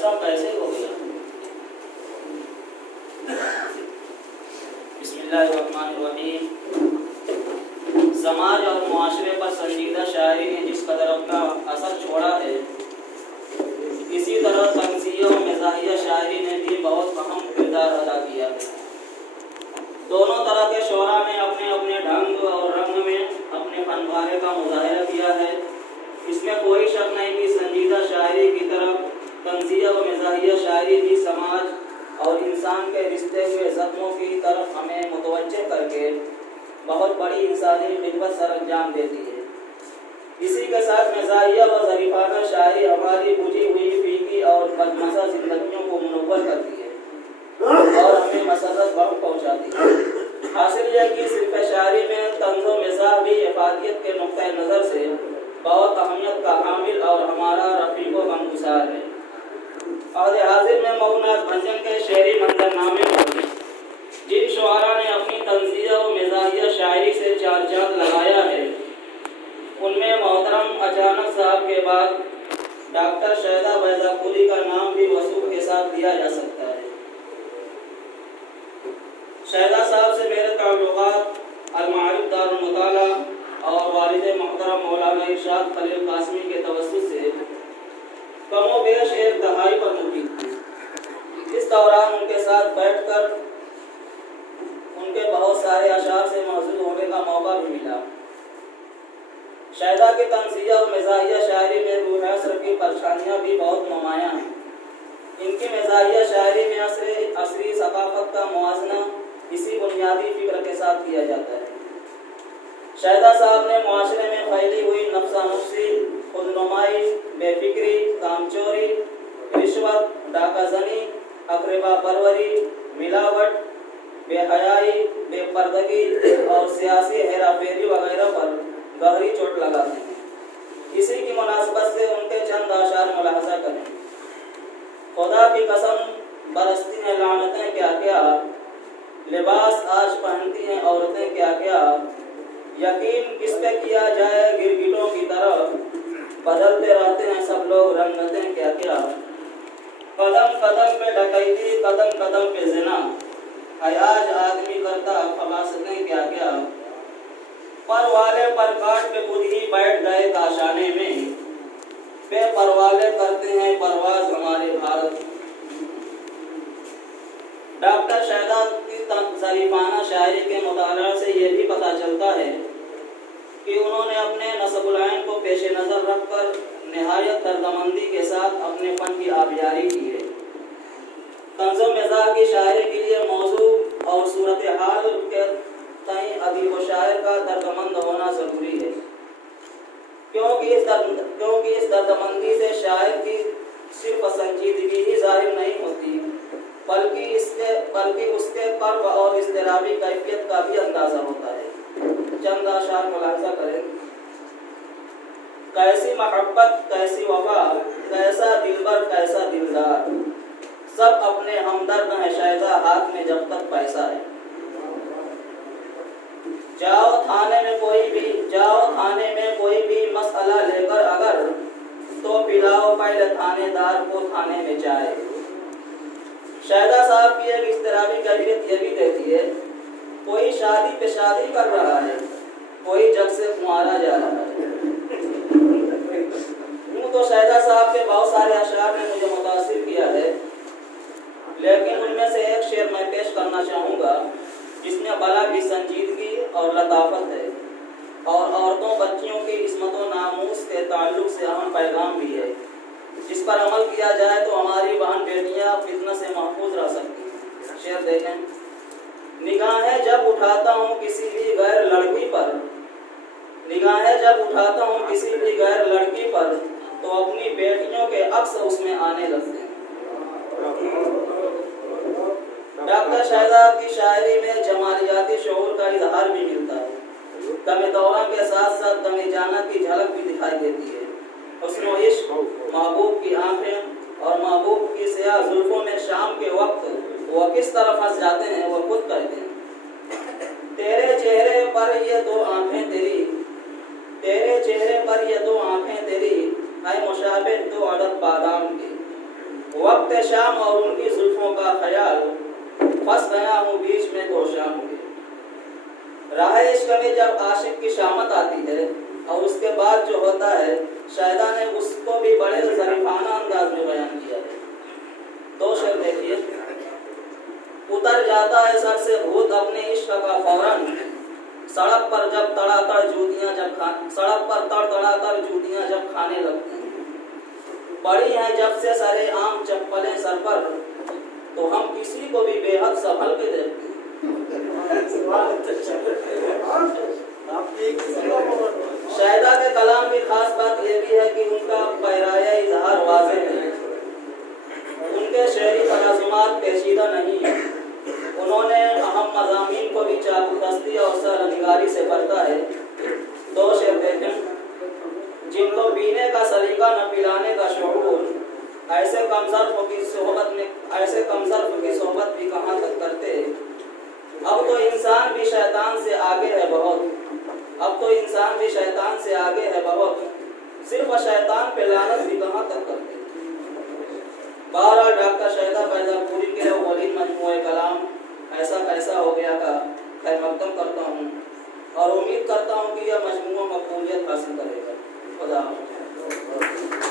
ऐसा कैसे हो गया? बिस्मिल्लाहिर्रहमानिर्रहीम। समाज और मुआशरे पर संजीदा शायरी ने जिस कदर अपना असर छोड़ा है, इसी तरह तंज़ीह और मिज़ाहिया शायरी ने भी बहुत अहम किरदार अदा किया है। दोनों तरह के शोरा ने अपने अपने ढंग और रंग में अपने फनवारे का मुज़ाहिरा किया है। इसमें कोई शक नहीं कि संजीदा शायरी की तरफ तंज़ीह और मिज़ाहिया शायरी भी समाज और इंसान के रिश्ते हुए ज़ख्मों की तरफ हमें मुतवज्जे करके बहुत बड़ी इंसानी खिदमत सर अंजाम देती है। इसी के साथ मिज़ाहिया व ज़रीफ़ाना शायरी हमारी बुझी हुई फीकी और बदमज़ा ज़िंदगियों को मुनव्वर करती है और हमें मसरत वक्त पहुँचाती है। हासिल यह कि सिर्फ शायरी में तंज़ व मिज़ाह भी इफ़ादियत के नुक़्ते नज़र से बहुत अहमियत का हामिल और हमारा रफ़ीक़ व गमगुसार है। और हाजिर में मौलाना भंजन के शेरी मंजरनामे में जिन शुआरा ने अपनी तंज़ीह व मिज़ाहिया शायरी से चार चाँद लगाया है, उनमें मोहतरम अचानक साहब के बाद डॉक्टर शहदा बैज़ाकुली का नाम भी वसूख के साथ लिया जा सकता है। शहदा साहब से मेरे ताल्लुकात अल-मारिफ दारुल मुताला और वालिद मोहतरम मौलाना इरशाद खलील कासमी के तवस्सुत से कमोबेश एक दहाई पर मुकी थी। इस दौरान उनके साथ बैठकर उनके बहुत सारे अशार से मौजूद होने का मौका भी मिला। शहदा की तंज़ीह और मिज़ाहिया शायरी में रूह असर की परेशानियाँ भी बहुत नुमायाँ हैं। इनकी मिज़ाहिया शायरी में असरी सकाफ़त का मुआज़ना इसी बुनियादी फ़िक्र के साथ किया जाता है। शहदा साहब ने मुआशरे में फैली हुई नफ्सानुसी, खुदनुमाई, बेफिक्री, कामचोरी, रिश्वत, डाकाज़नी, अक़रबा परवरी, मिलावट, बेहयाई, बेपर्दगी और सियासी हेराफेरी वगैरह पर गहरी चोट लगाते हैं। इसी की मुनासबत से उनके चंद आशार मुलाहज़ा करें। खुदा की कसम बरसती हैं लानतें क्या क्या, लिबास आज पहनती हैं औरतें क्या क्या, यकीन किस पे किया जाए गिरगिटों की तरह, बदलते रहते हैं सब लोग रंगतें क्या क्या। कदम कदम पे डकैती, कदम कदम पे ज़िना, आज आदमी करता खबासतें क्या क्या। पर वाले पर काट पे खुद ही बैठ गए काशाने में, बेपरवाले करते हैं परवाज़ हमारे भारत। डॉक्टर शहदा की ज़रीफ़ाना शायरी के मुताला से ये भी पता चलता है कि उन्होंने अपने नस्बुल-आइन को पेश नज़र रखकर निहायत दर्दमंदी के साथ अपने फ़न की आबियारी की है। तंज़ व मिज़ाह की शायरी के लिए मौज़ू और सूरत हाल के तई अदीब व शायर का दर्दमंद होना ज़रूरी है, क्योंकि इस दर्दमंदी से शायर की सिर्फ संजीदगी ही ज़ाहिर नहीं होती, बल्कि उसके कर्ब और इज़्तिराबी कैफियत का भी अंदाज़ा होता है। चंद आशार मुलाहज़ा करें। कैसी मोहब्बत कैसी वफा, कैसा दिलबर कैसा दिलदार, सब अपने हमदर्द हैं शायदा हाथ में जब तक पैसा है। जाओ थाने में कोई भी मसला लेकर अगर, तो पिलाओ पहले थानेदार को थाने में चाय। शहदा साहब की एक इज़्तिराबी कैफियत ये भी देती है, कोई शादी पे शादी कर रहा है, कोई जग से कुंवारा जा रहा है। यूँ तो शहदा साहब के बहुत सारे अशार ने मुझे मुतासिर किया है, लेकिन उनमें से एक शेर मैं पेश करना चाहूँगा जिसमें बला की संजीदगी और लताफत है और औरतों बच्चियों की इस्मत व नामूस के ताल्लुक से अहम पैगाम भी है, जिस पर अमल किया जाए तो हमारी बहन बेटियाँ फितना से महफूज रह सकती हैं। शेर देखें। निगाहें जब उठाता हूँ किसी भी गैर लड़की पर, निगाहें जब उठाता हूँ किसी भी गैर लड़की पर, तो अपनी बेटियों के अक्स उसमें आने लगते हैं। डॉक्टर शहदा की शायरी में जमालियाती शऊर का इजहार भी मिलता है। दमे दौरा के साथ साथ दमे जाना की झलक भी दिखाई देती है। हुस्न व इश्क, महबूब की आंखें और महबूब की स्याह जुल्फों में शाम के वक्त वो किस तरह फंस जाते हैं, वो खुद कहते हैं। तेरे चेहरे पर ये दो आंखें तेरी, तेरे चेहरे पर ये दो आंखें तेरी, है मुशाबिह दो अदद बादाम की। वक्त शाम और उनकी जुल्फों का ख्याल, फंस गया हूँ बीच में दो शाम के। राह इश्क में जब आशिक की शामत आती है और उसके बाद जो होता है, शायदा ने उसको भी बड़े ज़रीफाना अंदाज में बयान किया है। दो शेर देखिए। उतर जाता है सर से भूत अपने इश्क का फौरन, सड़क पर जब तड़ातड़ जूतियां जब खाने लगती हैं। पड़ी हैं जब से सरे आम चप्पलें सर पर, तो हम किसी को भी बेहद संभल के देखते हैं। शायदा के कलाम की खास बात यह भी है कि उनका पैराया इजहार वाज़ेह है। उनके शेरी तराजुमात पेचीदा नहीं है। उन्होंने अहम मज़ामीन को भी चाकूदस्ती और सरनिगारी से पढ़ता है। दो शेर देखें। जिनको पीने का सलीका न पिलाने का शऊर, ऐसे कमज़र्फ़ की सोहबत भी कहाँ तक करते। अब तो इंसान भी शैतान से आगे है बहुत, सिर्फ शैतान पे लानत भी कहाँ तक करते। बहरहाल डॉक्टर शाहिदा बैज़ापुरी के वलीद मजमूए कलाम ऐसा कैसा हो गया का खैर मक़दम करता हूँ और उम्मीद करता हूँ कि यह मजमूआ मक़बूलियत हासिल करेगा। खुदा हाफ़िज़।